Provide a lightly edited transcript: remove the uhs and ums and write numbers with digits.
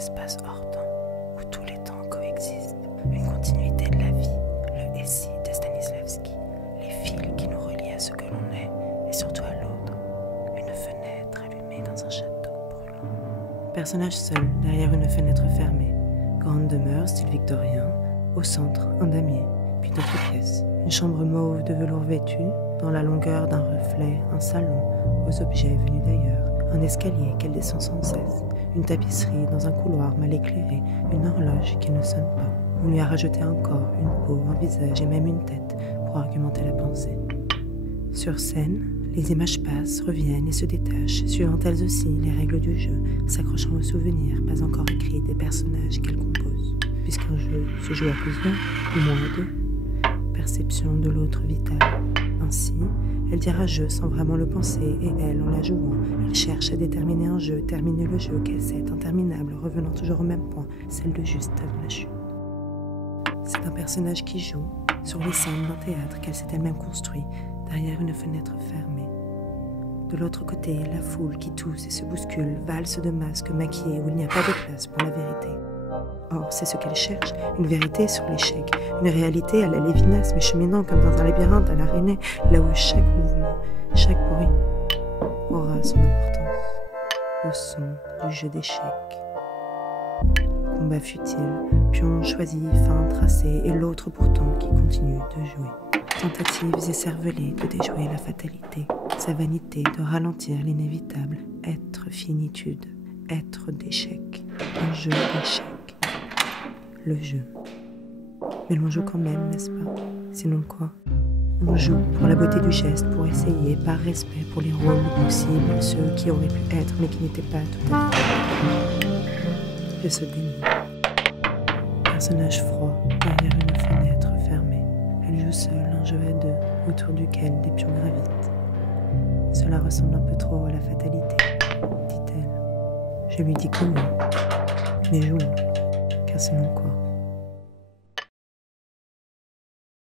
espace hors temps, où tous les temps coexistent, une continuité de la vie, le récit de Stanislavski, les fils qui nous relient à ce que l'on est, et surtout à l'autre, une fenêtre allumée dans un château brûlant. Personnage seul, derrière une fenêtre fermée, grande demeure, style victorien, au centre, un damier, puis d'autres pièces, une chambre mauve de velours vêtu, dans la longueur d'un reflet, un salon, aux objets venus d'ailleurs, un escalier qu'elle descend sans cesse, une tapisserie dans un couloir mal éclairé, une horloge qui ne sonne pas. On lui a rajouté un corps, une peau, un visage et même une tête pour argumenter la pensée. Sur scène, les images passent, reviennent et se détachent, suivant elles aussi les règles du jeu, s'accrochant aux souvenirs pas encore écrits des personnages qu'elle compose. Puisqu'un jeu se joue à plusieurs, ou moins à deux. Perception de l'autre vitale. Ainsi, elle dira jeu sans vraiment le penser, et elle, en la jouant, elle cherche à déterminer un jeu, terminer le jeu qu'elle sait interminable, revenant toujours au même point, celle de juste avant la chute. C'est un personnage qui joue, sur les scènes d'un théâtre qu'elle s'est elle-même construit, derrière une fenêtre fermée. De l'autre côté, la foule qui tousse et se bouscule, valse de masques maquillés où il n'y a pas de place pour la vérité. Or, c'est ce qu'elle cherche, une vérité sur l'échec, une réalité à la Lévinas, mais cheminant comme dans un labyrinthe à l'arénée, là où chaque mouvement, chaque bruit aura son importance, au son du jeu d'échecs. Combat futile, pion choisi, fin tracé, et l'autre pourtant qui continue de jouer. Tentatives écervelées de déjouer la fatalité, sa vanité de ralentir l'inévitable, être finitude, être d'échec, un jeu d'échecs. Le jeu. Mais l'on joue quand même, n'est-ce pas? Sinon quoi? On joue pour la beauté du geste, pour essayer, par respect pour les rôles possibles, ceux qui auraient pu être mais qui n'étaient pas tout à fait. Je se dénie. Personnage froid, derrière une fenêtre fermée. Elle joue seule un jeu à deux, autour duquel des pions gravitent. Cela ressemble un peu trop à la fatalité, dit-elle. Je lui dis que oui, mais jouons. Car sinon quoi?